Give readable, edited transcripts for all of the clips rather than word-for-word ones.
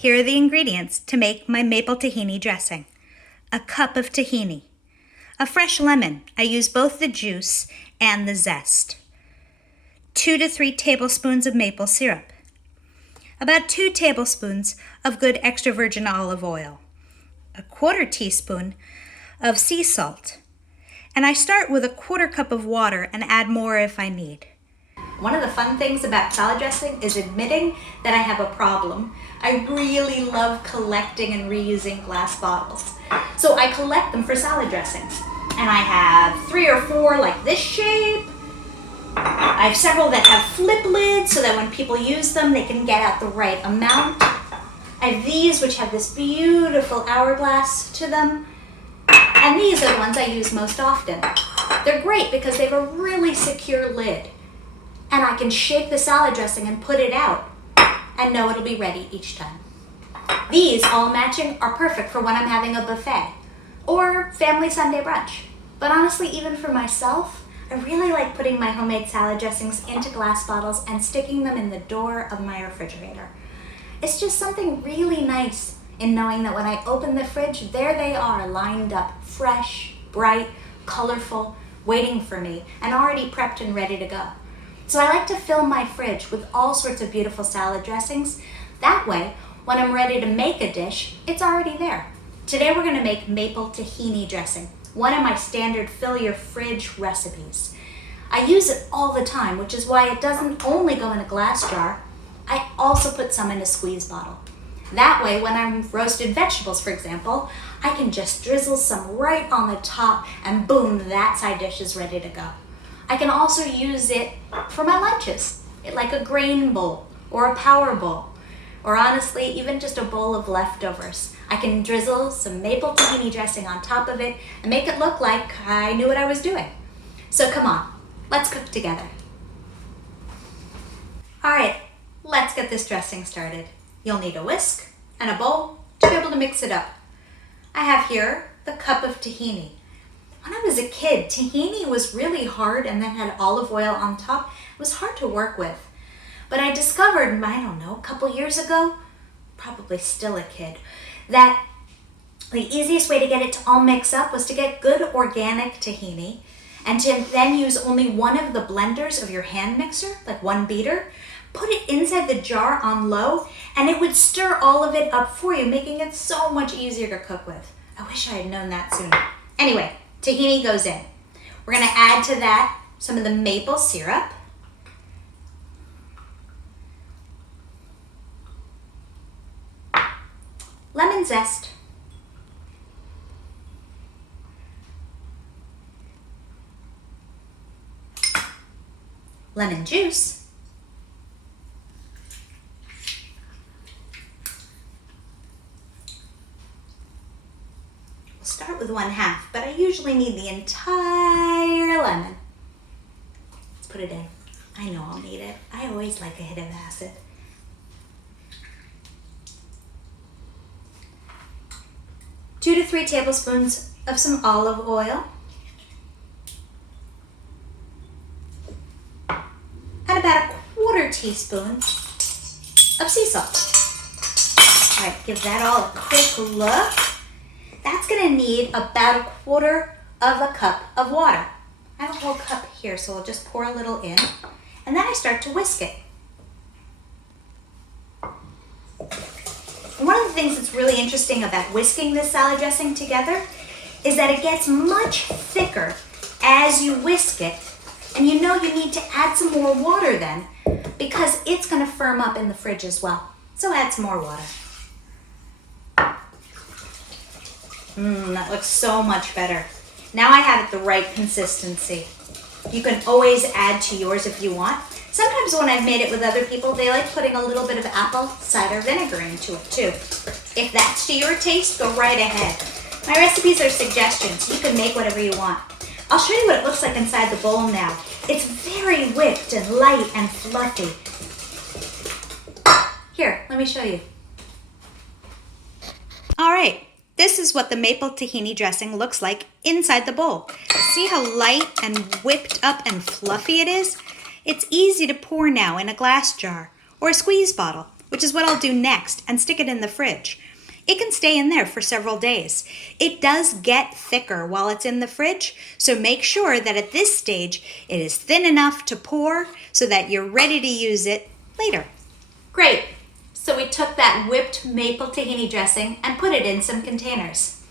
Here are the ingredients to make my maple tahini dressing. A cup of tahini. A fresh lemon. I use both the juice and the zest. 2 to 3 tablespoons of maple syrup. About 2 tablespoons of good extra virgin olive oil. A 1/4 teaspoon of sea salt. And I start with a 1/4 cup of water and add more if I need. One of the fun things about salad dressing is admitting that I have a problem. I really love collecting and reusing glass bottles. So I collect them for salad dressings. And I have 3 or 4 like this shape. I have several that have flip lids so that when people use them, they can get out the right amount. I have these which have this beautiful hourglass to them. And these are the ones I use most often. They're great because they have a really secure lid. And I can shake the salad dressing and put it out and know it'll be ready each time. These, all matching, are perfect for when I'm having a buffet or family Sunday brunch. But honestly, even for myself, I really like putting my homemade salad dressings into glass bottles and sticking them in the door of my refrigerator. It's just something really nice in knowing that when I open the fridge, there they are lined up, fresh, bright, colorful, waiting for me, and already prepped and ready to go. So I like to fill my fridge with all sorts of beautiful salad dressings. That way, when I'm ready to make a dish, it's already there. Today we're gonna make maple tahini dressing, one of my standard fill your fridge recipes. I use it all the time, which is why it doesn't only go in a glass jar. I also put some in a squeeze bottle. That way, when I'm roasted vegetables, for example, I can just drizzle some right on the top and boom, that side dish is ready to go. I can also use it for my lunches, like a grain bowl or a power bowl, or honestly, even just a bowl of leftovers. I can drizzle some maple tahini dressing on top of it and make it look like I knew what I was doing. So come on, let's cook together. All right, let's get this dressing started. You'll need a whisk and a bowl to be able to mix it up. I have here the cup of tahini. When I was a kid, tahini was really hard and then had olive oil on top. It was hard to work with. But I discovered, I don't know, a couple years ago, probably still a kid, that the easiest way to get it to all mix up was to get good organic tahini and to then use only one of the blenders of your hand mixer, like one beater, put it inside the jar on low, and it would stir all of it up for you, making it so much easier to cook with. I wish I had known that sooner. Anyway, tahini goes in. We're gonna add to that some of the maple syrup. Lemon zest. Lemon juice. Start with 1/2, but I usually need the entire lemon. Let's put it in. I know I'll need it. I always like a hit of acid. Two to 3 tablespoons of some olive oil. And about a 1/4 teaspoon of sea salt. All right, give that all a quick look. That's gonna need about a 1/4 of a cup of water. I have a whole cup here, so I'll just pour a little in, and then I start to whisk it. One of the things that's really interesting about whisking this salad dressing together is that it gets much thicker as you whisk it, and you know you need to add some more water then, because it's gonna firm up in the fridge as well. So add some more water. That looks so much better. Now I have it the right consistency. You can always add to yours if you want. Sometimes when I've made it with other people, they like putting a little bit of apple cider vinegar into it too. If that's to your taste, go right ahead. My recipes are suggestions. You can make whatever you want. I'll show you what it looks like inside the bowl now. It's very whipped and light and fluffy. Here, let me show you. All right. This is what the maple tahini dressing looks like inside the bowl. See how light and whipped up and fluffy it is? It's easy to pour now in a glass jar or a squeeze bottle which is what I'll do next, and stick it in the fridge. It can stay in there for several days. It does get thicker while it's in the fridge, so make sure that at this stage it is thin enough to pour so that you're ready to use it later. Great. So we took that whipped maple tahini dressing and put it in some containers.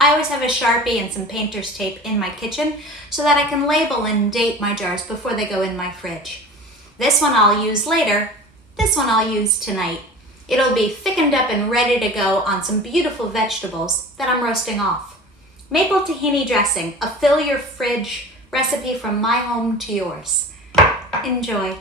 I always have a Sharpie and some painter's tape in my kitchen so that I can label and date my jars before they go in my fridge. This one I'll use later. This one I'll use tonight. It'll be thickened up and ready to go on some beautiful vegetables that I'm roasting off. Maple tahini dressing, a fill your fridge recipe from my home to yours. Enjoy.